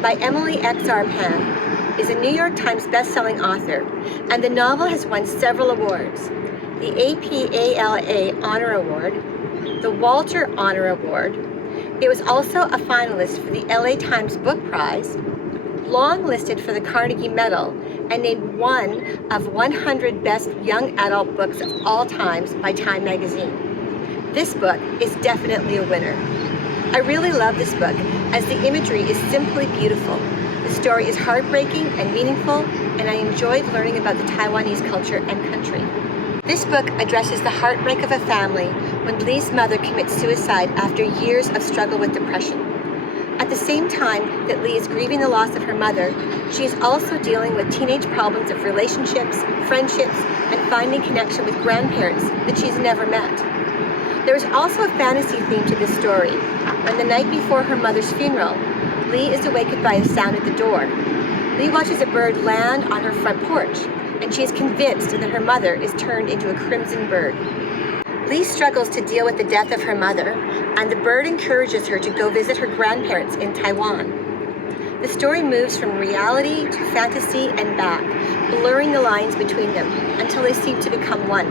written by Emily X.R. is a New York Times best-selling author, and the novel has won several awards. The APALA Honor Award, the Walter Honor Award. It was also a finalist for the LA Times Book Prize, longlisted for the Carnegie Medal, and named one of 100 best young adult books of all times by Time magazine. This book is definitely a winner. I really love this book as the imagery is simply beautiful. The story is heartbreaking and meaningful, and I enjoyed learning about the Taiwanese culture and country. This book addresses the heartbreak of a family when Leigh's mother commits suicide after years of struggle with depression. At the same time that Leigh is grieving the loss of her mother, she is also dealing with teenage problems of relationships, friendships, and finding connection with grandparents that she's never met. There is also a fantasy theme to this story. On the night before her mother's funeral, Leigh is awakened by a sound at the door. Leigh watches a bird land on her front porch, and she is convinced that her mother is turned into a crimson bird. Leigh struggles to deal with the death of her mother, and the bird encourages her to go visit her grandparents in Taiwan. The story moves from reality to fantasy and back, blurring the lines between them until they seem to become one.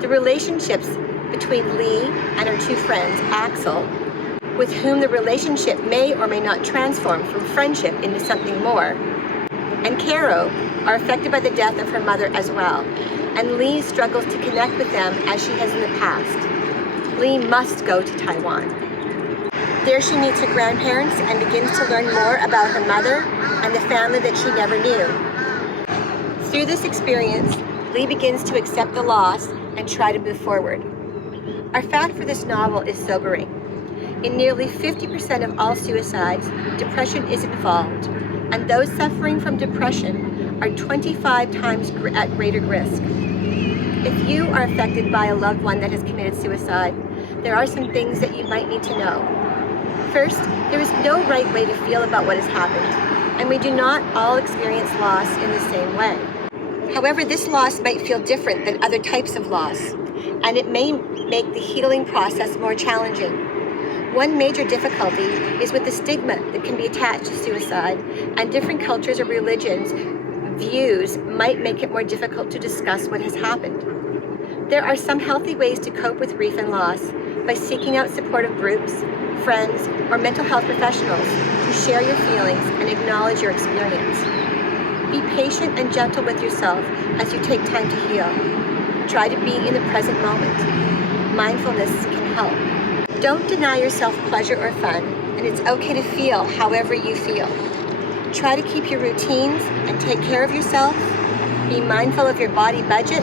The relationships between Leigh and her two friends, Axel, with whom the relationship may or may not transform from friendship into something more, and Caro are affected by the death of her mother as well, and Leigh struggles to connect with them as she has in the past. Leigh must go to Taiwan. There she meets her grandparents and begins to learn more about her mother and the family that she never knew. Through this experience, Leigh begins to accept the loss and try to move forward. Our fact for this novel is sobering. In nearly 50% of all suicides, depression is involved, and those suffering from depression are 25 times at greater risk. If you are affected by a loved one that has committed suicide, there are some things that you might need to know. First, there is no right way to feel about what has happened, and we do not all experience loss in the same way. However, this loss might feel different than other types of loss, and it may make the healing process more challenging. One major difficulty is with the stigma that can be attached to suicide, and different cultures or religions' views might make it more difficult to discuss what has happened. There are some healthy ways to cope with grief and loss by seeking out supportive groups, friends, or mental health professionals to share your feelings and acknowledge your experience. Be patient and gentle with yourself as you take time to heal. Try to be in the present moment. Mindfulness can help. Don't deny yourself pleasure or fun, and it's okay to feel however you feel. Try to keep your routines and take care of yourself. Be mindful of your body budget,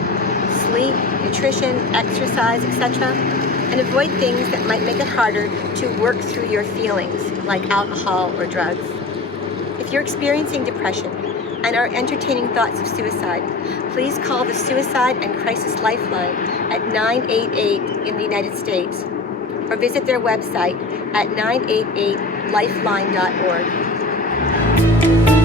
sleep, nutrition, exercise, etc., and avoid things that might make it harder to work through your feelings, like alcohol or drugs. If you're experiencing depression and are entertaining thoughts of suicide, please call the Suicide and Crisis Lifeline at 988 in the United States, or visit their website at 988lifeline.org.